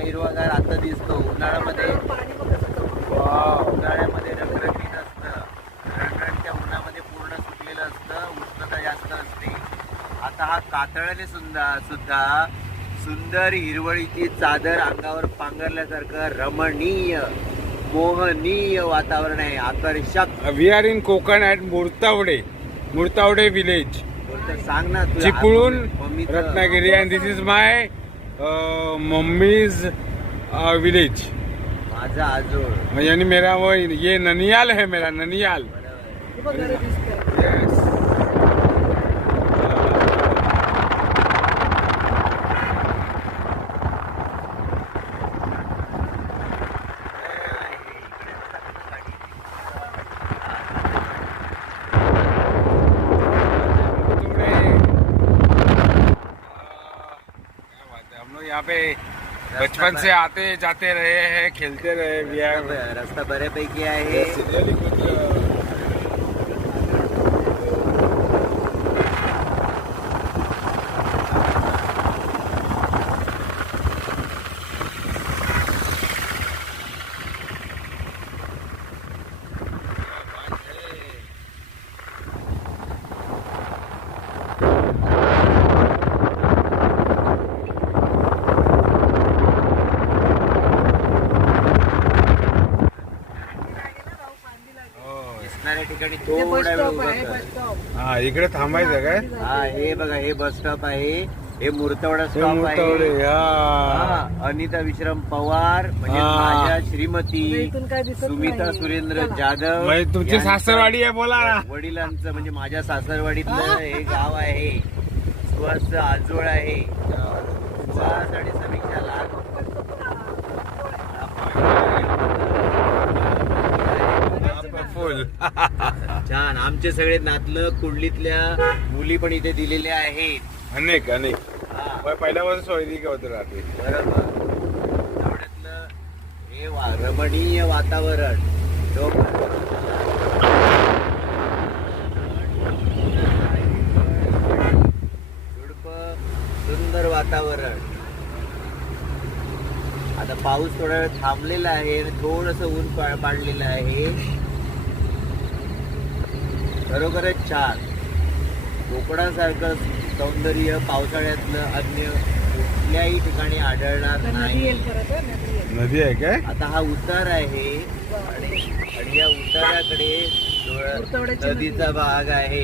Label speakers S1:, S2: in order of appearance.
S1: हिरवागार आता दिसतो. उन्हाळ्यामध्ये. उन्हाळ्यामध्ये रंगरंगीत असतं. रंगरंगच्या उन्हामध्ये पूर्ण सुकलेलं असतं. उष्णता जास्त असते. आता हा कातळाने सुद्धा सुद्धा सुंदर हिरवळीची चादर अंगावर पांघरल्यासारखं रमणीय मोहनीय वातावरण आहे. आकर्षक.
S2: We are in Konkan at Murtavade Murtavade village.
S1: सांग ना Chiplun Ratnagiri
S2: and this is my mummy's village.
S1: माझा आजोळ.
S2: यानी मेरा वो ये ननियाल है मेरा ननियाल. यहाँ पे
S1: बचपन से
S2: आते जाते रहे हैं खेलते रहे आर
S1: रस्ता बऱ्यापैकी आहे. ठिकाणी हे थोडा बस वेळ स्टॉप उभा आहे कर. बस
S3: स्टॉप
S2: हा इकडे थांबायचं काय
S3: हा हे बघा
S1: हे बस स्टॉप आहे हे मुर्तवडा हे स्टॉप मुर्तावडे
S2: आहे हा
S1: हा, अनिता विश्राम पवार म्हणजे हा. माझ्या श्रीमती इथून
S3: काय दिसत सुमिता नाही. सुरेंद्र.
S1: जाधव म्हणजे
S2: तुमची यांचं सासरवाडी आहे बोला ना
S1: वडिलांचं म्हणजे माझ्या सासरवाडीतलं हा? गाव आहे सुहास आजोळ आहे
S2: सुहास
S1: आणि समीक्षा छान. आमचे सगळे नातलं कुंडलीतल्या मुली पण इथे दिलेल्या आहेत.
S2: अनेक अनेक.
S1: हा,
S2: पहिल्यापासून सोयरी होत राहते
S1: हे वा रमणीय वातावरण. झुडपं, सुंदर वातावरण. आता पाऊस थोडा वेळ थांबलेला आहे थोडस ऊन पाडलेलं आहे. खरोखरच छान कोकणासारखं सौंदर्य पावसाळ्यातलं अन्य कुठल्याही ठिकाणी आढळणार नाही.
S2: नदी आहे काय?
S1: आता हा उतार आहे
S3: आणि
S1: आणि या उताराकडे.
S3: नदीचा
S1: भाग आहे.